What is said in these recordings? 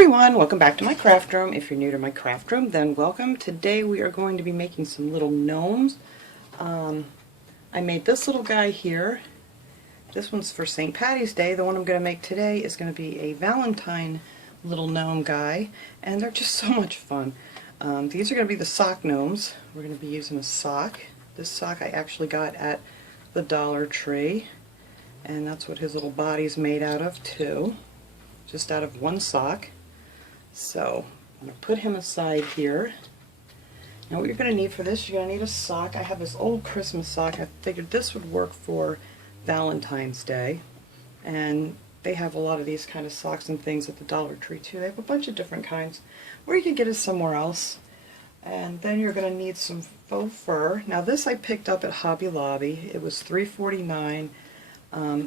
everyone, welcome back to my craft room. If you're new to my craft room, then welcome. Today we are going to be making some little gnomes. I made this little guy here. This one's for St. Patty's Day. The one I'm going to make today is going to be a Valentine little gnome guy, and they're just so much fun. These are going to be the Sock Gnomes. We're going to be using a sock. This sock I actually got at the Dollar Tree, and that's what his little body's made out of too. Just out of one sock. So I'm going to put him aside here. Now what you're going to need for this, you're going to need a sock. I have this old Christmas sock. I figured this would work for Valentine's Day. And they have a lot of these kind of socks and things at the Dollar Tree too. They have a bunch of different kinds. Or you can get it somewhere else. And then you're going to need some faux fur. Now this I picked up at Hobby Lobby. It was $3.49.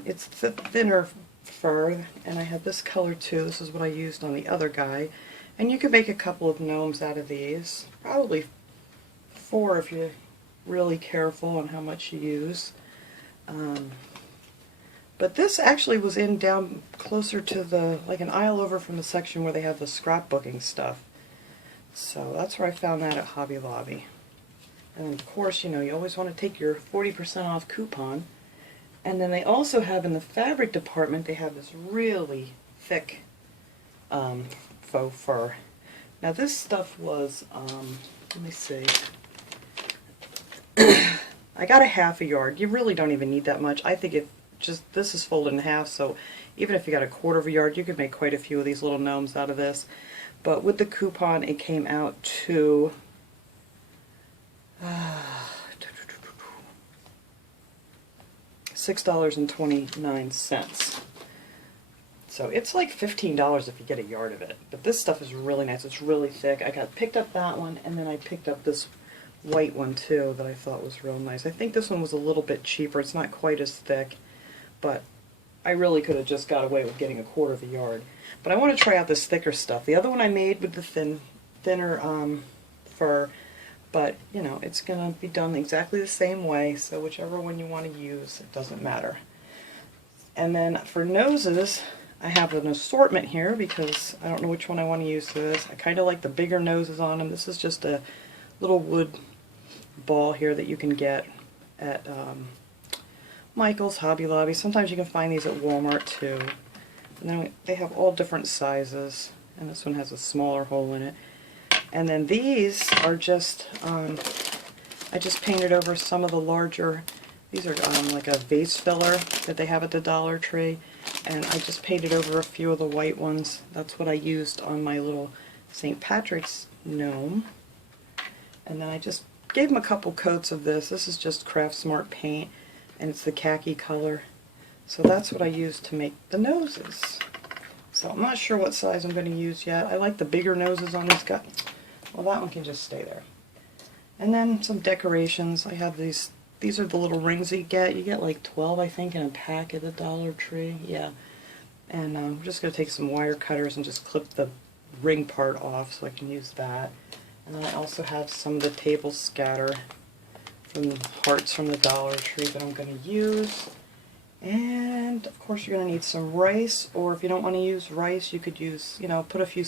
It's the thinner fur, and I had this color too. This is what I used on the other guy, and you could make a couple of gnomes out of these, probably 4 if you're really careful on how much you use. But this actually was in down closer to the, like an aisle over from the section where they have the scrapbooking stuff. So that's where I found that at Hobby Lobby. And of course, you know, you always want to take your 40% off coupon. And then they also have in the fabric department, they have this really thick faux fur. Now this stuff was, let me see, I got a ½ a yard. You really don't even need that much. I think this is folded in half, so even if you got a ½ a yard, you could make quite a few of these little gnomes out of this. But with the coupon, it came out to $6.29. So it's like $15 if you get a yard of it. But this stuff is really nice. It's really thick. I picked up that one, and then I picked up this white one too that I thought was real nice. I think this one was a little bit cheaper. It's not quite as thick, but I really could have just got away with getting a ½ a yard. But I want to try out this thicker stuff. The other one I made with the thinner fur. But, you know, it's going to be done exactly the same way, so whichever one you want to use, it doesn't matter. And then for noses, I have an assortment here because I don't know which one I want to use for this. I kind of like the bigger noses on them. This is just a little wood ball here that you can get at Michael's, Hobby Lobby. Sometimes you can find these at Walmart too. And then they have all different sizes, and this one has a smaller hole in it. And then these are just, I just painted over some of the larger, these are like a vase filler that they have at the Dollar Tree, and I just painted over a few of the white ones. That's what I used on my little St. Patrick's gnome. And then I just gave him a couple coats of this. This is just Craft Smart paint, and it's the khaki color. So that's what I used to make the noses. So I'm not sure what size I'm going to use yet. I like the bigger noses on this guy. Well, that one can just stay there. And then some decorations. I have these are the little rings that you get. You get like 12, I think, in a pack at the Dollar Tree. Yeah. And I'm just going to take some wire cutters and just clip the ring part off so I can use that. And then I also have some of the table scatter from hearts from the Dollar Tree that I'm going to use. And of course you're going to need some rice, or if you don't want to use rice, you could use, you know, put a few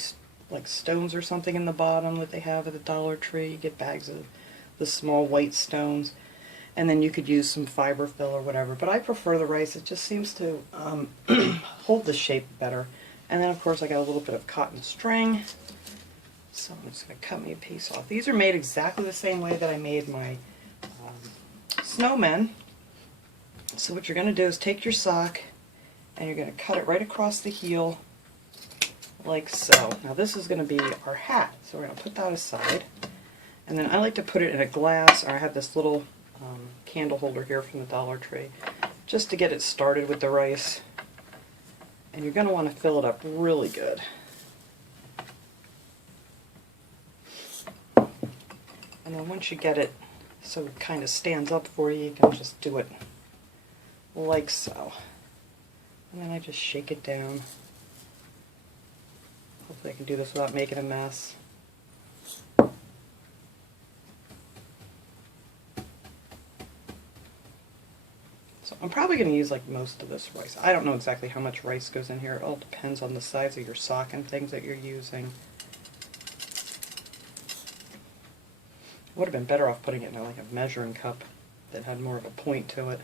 like stones or something in the bottom that they have at the Dollar Tree. You get bags of the small white stones, and then you could use some fiber fill or whatever. But I prefer the rice. It just seems to hold the shape better. And then of course I got a little bit of cotton string, so I'm just going to cut me a piece off. These are made exactly the same way that I made my snowmen. So what you're going to do is take your sock and you're going to cut it right across the heel like so. Now this is going to be our hat, so we're going to put that aside. And then I like to put it in a glass, or I have this little candle holder here from the Dollar Tree, just to get it started with the rice. And you're going to want to fill it up really good. And then once you get it so it kind of stands up for you, you can just do it like so. And then I just shake it down. Hopefully I can do this without making a mess. So I'm probably going to use like most of this rice. I don't know exactly how much rice goes in here. It all depends on the size of your sock and things that you're using. Would have been better off putting it in like a measuring cup that had more of a point to it.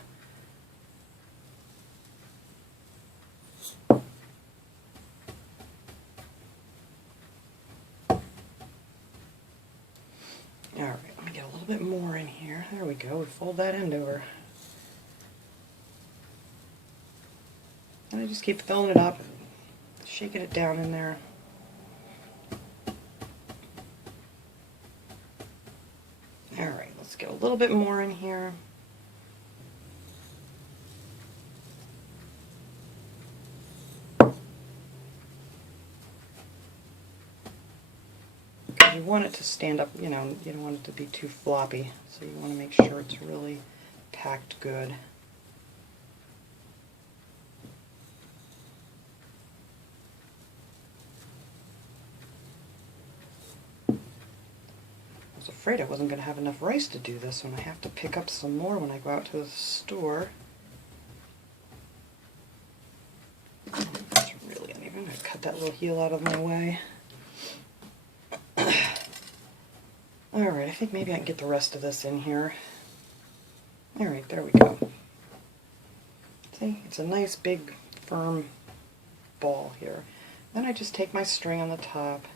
Alright, let me get a little bit more in here. There we go. We fold that end over. And I just keep filling it up, shaking it down in there. Alright, let's get a little bit more in here. Because you want it to stand up, you know, you don't want it to be too floppy, so you want to make sure it's really packed good. I was afraid I wasn't going to have enough rice to do this one. I have to pick up some more when I go out to the store. It's really uneven. I'm going to cut that little heel out of my way. Alright, I think maybe I can get the rest of this in here. Alright, there we go. See, it's a nice big firm ball here. Then I just take my string on the top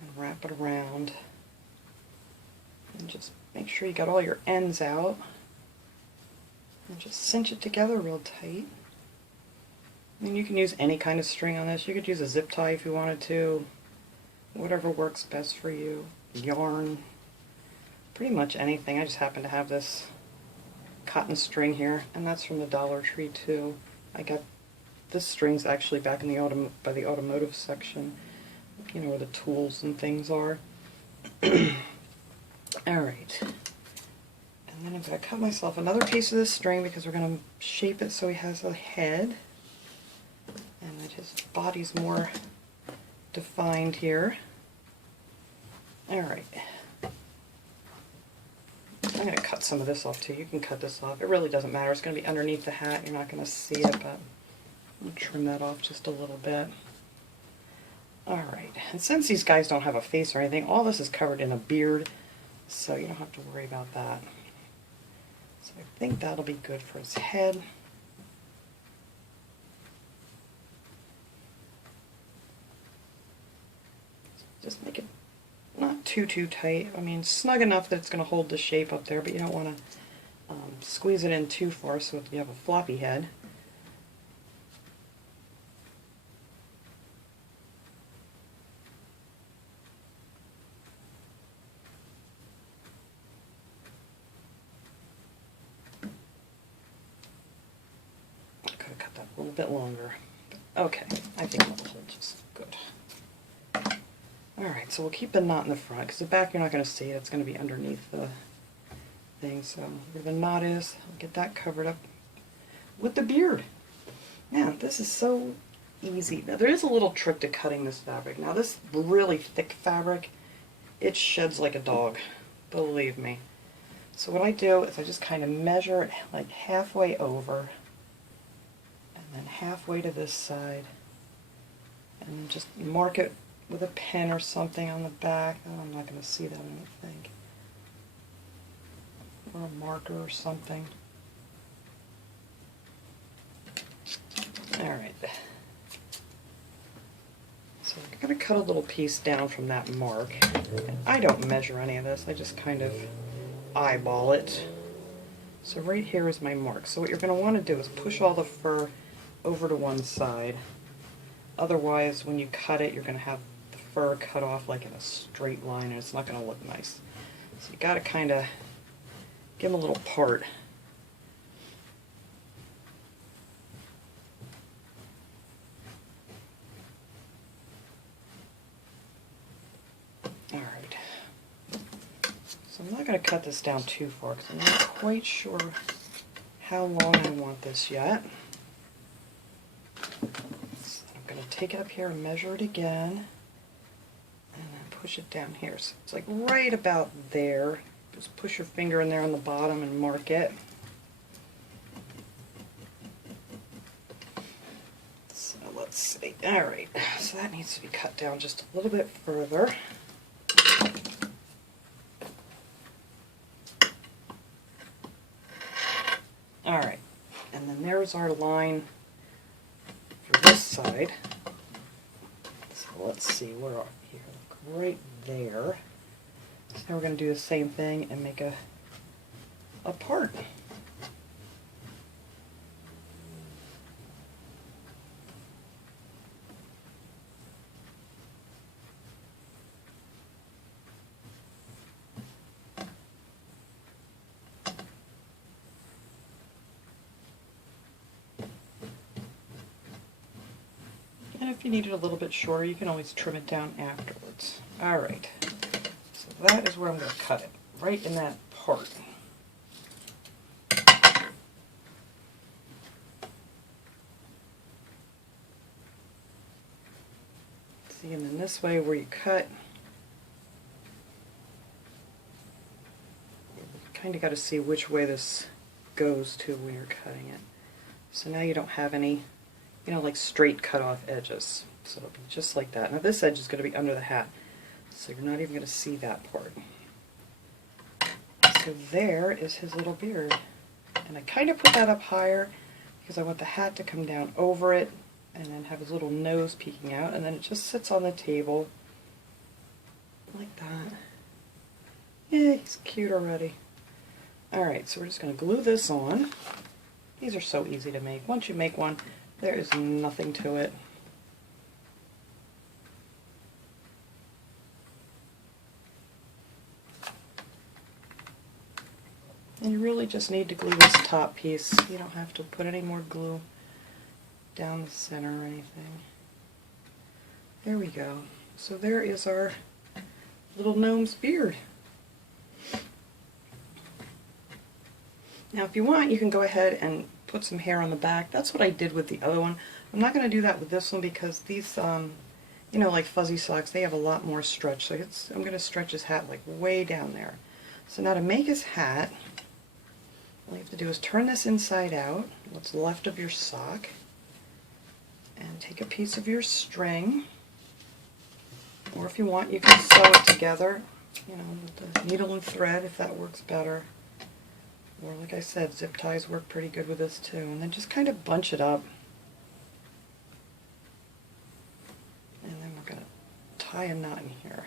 and wrap it around. And just make sure you got all your ends out. And just cinch it together real tight. I mean, you can use any kind of string on this. You could use a zip tie if you wanted to. Whatever works best for you. Yarn. Pretty much anything. I just happen to have this cotton string here, and that's from the Dollar Tree too. I got this string's actually back in the by the automotive section. You know where the tools and things are. Alright, and then I'm going to cut myself another piece of this string because we're going to shape it so he has a head and that his body's more defined here. Alright, I'm going to cut some of this off too. You can cut this off. It really doesn't matter. It's going to be underneath the hat. You're not going to see it, but I'll trim that off just a little bit. Alright, and since these guys don't have a face or anything, all this is covered in a beard. So you don't have to worry about that. So I think that'll be good for his head. Just make it not too tight. I mean, snug enough that it's going to hold the shape up there, but you don't want to squeeze it in too far so you have a floppy head. A little bit longer. Okay, I think that'll hold just good. Alright, so we'll keep the knot in the front, because the back you're not going to see it. It's going to be underneath the thing. So where the knot is, I'll get that covered up with the beard. Yeah, this is so easy. Now there is a little trick to cutting this fabric. Now this really thick fabric, it sheds like a dog, believe me. So what I do is I just kind of measure it like halfway over, and halfway to this side, and just mark it with a pen or something on the back. Oh, I'm not going to see that, I don't think. Or a marker or something. Alright. So I'm going to cut a little piece down from that mark. And I don't measure any of this, I just kind of eyeball it. So right here is my mark. So what you're going to want to do is push all the fur over to one side. Otherwise, when you cut it, you're going to have the fur cut off like in a straight line, and it's not going to look nice. So you got to kind of give them a little part. Alright. So I'm not going to cut this down too far because I'm not quite sure how long I want this yet. So I'm going to take it up here and measure it again, and then push it down here. So it's like right about there. Just push your finger in there on the bottom and mark it. Let's see. Alright, so that needs to be cut down just a little bit further. Alright, and then there's our line for this side. So let's see, where are we here? Right there. So now we're going to do the same thing and make a part. And if you need it a little bit shorter, you can always trim it down afterwards. Alright, so that is where I'm going to cut it, right in that part. See, and then this way where you cut, you kind of got to see which way this goes to when you're cutting it. So now you don't have any, you know, like straight cut off edges. So it'll be just like that. Now this edge is going to be under the hat, so you're not even going to see that part. So there is his little beard. And I kind of put that up higher because I want the hat to come down over it and then have his little nose peeking out, and then it just sits on the table like that. Yeah, he's cute already. Alright, so we're just going to glue this on. These are so easy to make. Once you make one, there is nothing to it. And you really just need to glue this top piece. You don't have to put any more glue down the center or anything. There we go. So there is our little gnome's beard. Now if you want, you can go ahead and put some hair on the back. That's what I did with the other one. I'm not going to do that with this one because these, you know, like fuzzy socks, they have a lot more stretch. So I'm going to stretch his hat like way down there. So now to make his hat, all you have to do is turn this inside out, what's left of your sock, and take a piece of your string, or if you want, you can sew it together, you know, with the needle and thread if that works better. Or like I said, zip ties work pretty good with this too. And then just kind of bunch it up. And then we're going to tie a knot in here.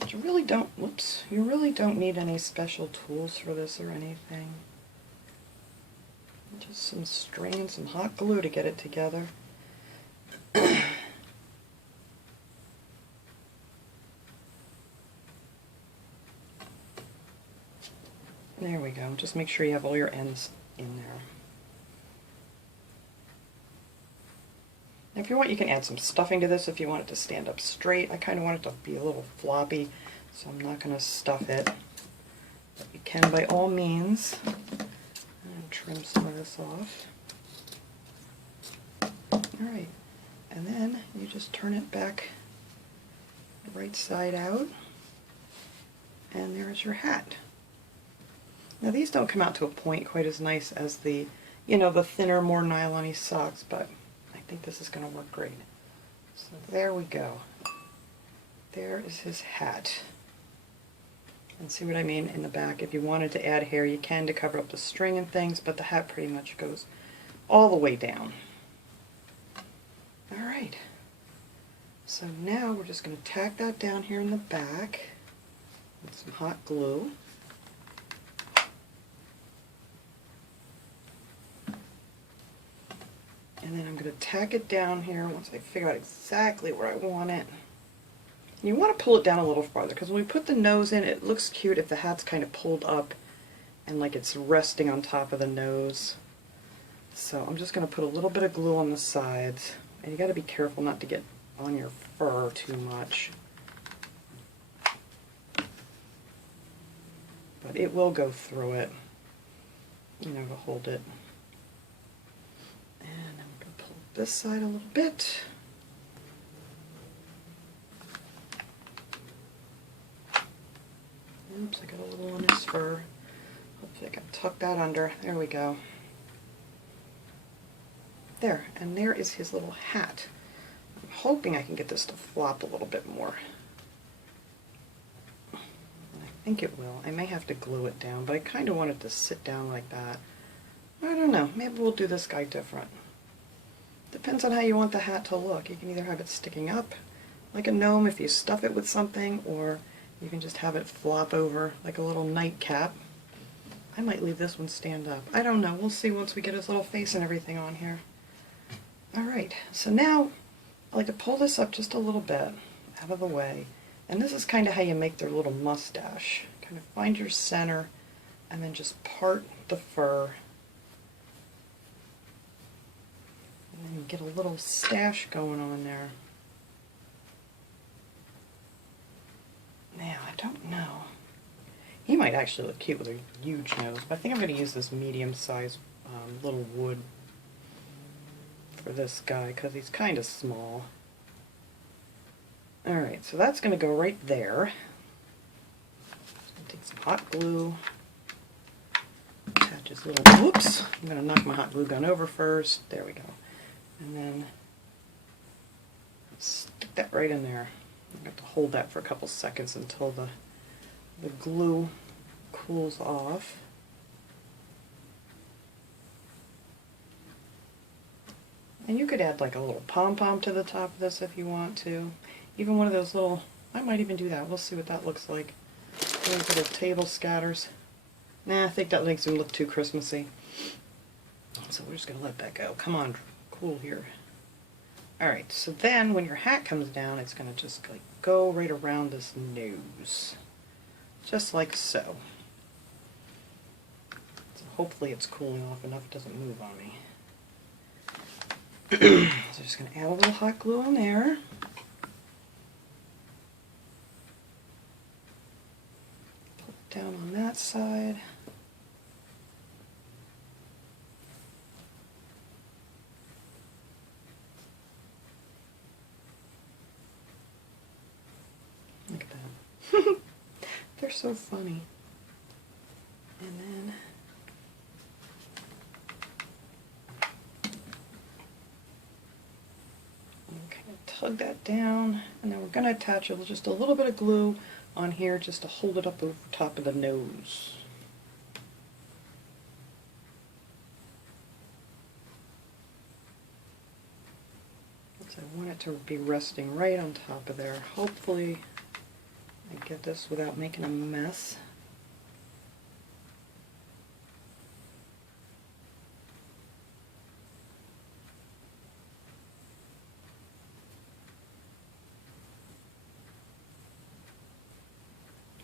But you really don't, whoops, you really don't need any special tools for this or anything. Just some string and some hot glue to get it together. There we go. Just make sure you have all your ends in there. Now if you want, you can add some stuffing to this if you want it to stand up straight. I kind of want it to be a little floppy, so I'm not going to stuff it. But you can by all means. And trim some of this off. Alright, and then you just turn it back right side out, and there's your hat. Now these don't come out to a point quite as nice as the, you know, the thinner, more nylon-y socks, but I think this is going to work great. So there we go. There is his hat. And see what I mean in the back? If you wanted to add hair, you can to cover up the string and things, but the hat pretty much goes all the way down. Alright. So now we're just going to tack that down here in the back with some hot glue. And then I'm going to tack it down here once I figure out exactly where I want it. You want to pull it down a little farther because when we put the nose in, it looks cute if the hat's kind of pulled up and like it's resting on top of the nose. So I'm just going to put a little bit of glue on the sides. And you got to be careful not to get on your fur too much. But it will go through it, you know, to hold it. And I'm going to pull this side a little bit. Oops, I got a little on his fur. Hopefully I can tuck that under. There we go. There, and there is his little hat. I'm hoping I can get this to flop a little bit more. And I think it will. I may have to glue it down, but I kind of want it to sit down like that. I don't know. Maybe we'll do this guy different. Depends on how you want the hat to look. You can either have it sticking up like a gnome if you stuff it with something, or you can just have it flop over like a little nightcap. I might leave this one stand up. I don't know. We'll see once we get his little face and everything on here. Alright, so now I like to pull this up just a little bit out of the way. And this is kind of how you make their little mustache. Kind of find your center and then just part the fur. And then get a little stash going on there. Now, I don't know. He might actually look cute with a huge nose, but I think I'm going to use this medium-sized little wood for this guy because he's kind of small. Alright, so that's going to go right there. Just going to take some hot glue, attach his little, whoops, I'm going to knock my hot glue gun over first, there we go. And then stick that right in there. I'm going to have to hold that for a couple seconds until the glue cools off. And you could add like a little pom-pom to the top of this if you want to. Even one of those little, I might even do that. We'll see what that looks like. Those little table scatters. Nah, I think that makes them look too Christmassy. So we're just going to let that go. Come on, cool here. Alright, so then when your hat comes down, it's going to just like go right around this nose. Just like so. So hopefully it's cooling off enough it doesn't move on me. So just going to add a little hot glue on there. Put it down on that side. Look at that. They're so funny. And then I'm going to tug that down, and then we're going to attach just a little bit of glue on here just to hold it up over top of the nose. So I want it to be resting right on top of there. Hopefully I get this without making a mess.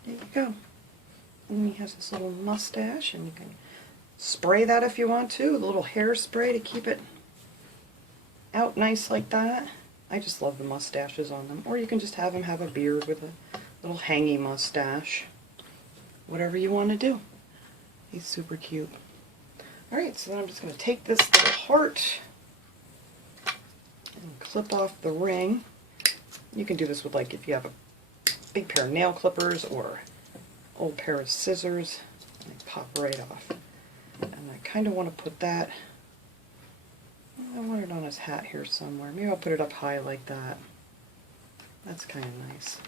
There you go. And then he has this little mustache, and you can spray that if you want to, a little hairspray to keep it out nice like that. I just love the mustaches on them. Or you can just have him have a beard with a little hangy mustache. Whatever you want to do. He's super cute. Alright, so then I'm just going to take this little heart and clip off the ring. You can do this with, like, if you have a big pair of nail clippers or an old pair of scissors, and they pop right off. And I kind of want to put that, I want it on his hat here somewhere. Maybe I'll put it up high like that. That's kind of nice.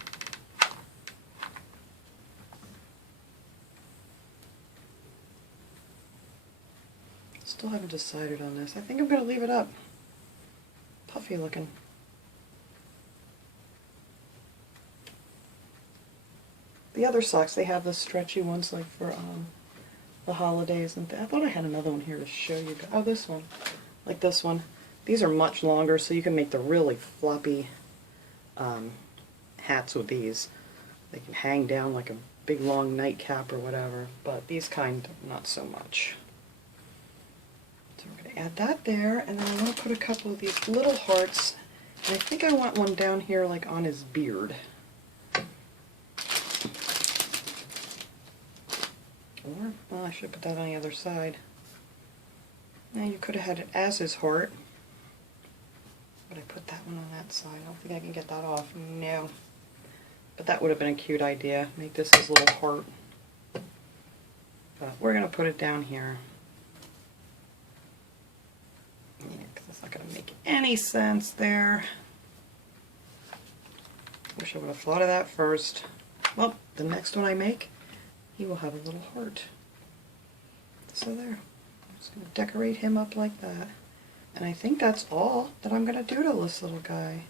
Still haven't decided on this. I think I'm going to leave it up. Puffy looking. The other socks, they have the stretchy ones like for the holidays. And I thought I had another one here to show you. Oh, this one. Like this one. These are much longer, so you can make the really floppy hats with these. They can hang down like a big long nightcap or whatever, but these kind, not so much. So we're going to add that there, and then I want to put a couple of these little hearts, and I think I want one down here like on his beard. Or, well, I should put that on the other side. Now you could have had it as his heart, but I put that one on that side. I don't think I can get that off. No. But that would have been a cute idea. Make this his little heart. But we're going to put it down here. Yeah, because That's not going to make any sense there. Wish I would have thought of that first. Well, the next one I make, he will have a little heart. So there. I'm just going to decorate him up like that. And I think that's all that I'm going to do to this little guy.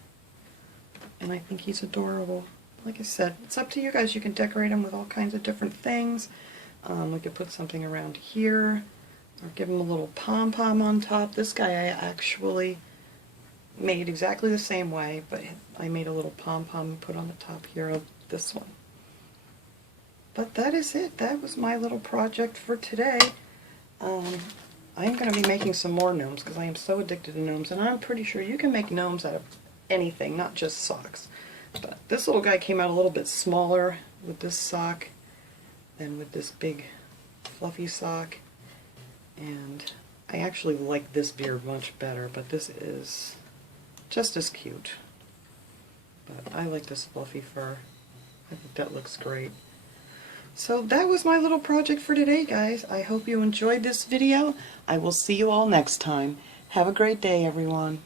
And I think he's adorable. Like I said, it's up to you guys. You can decorate him with all kinds of different things. We could put something around here, or give him a little pom-pom on top. This guy I actually made exactly the same way, but I made a little pom-pom and put on the top here of this one. But that is it. That was my little project for today. I'm going to be making some more gnomes because I am so addicted to gnomes, and I'm pretty sure you can make gnomes out of anything, not just socks. But this little guy came out a little bit smaller with this sock than with this big fluffy sock, and I actually like this beard much better, but this is just as cute. But I like this fluffy fur. I think that looks great. So that was my little project for today, guys. I hope you enjoyed this video. I will see you all next time. Have a great day, everyone.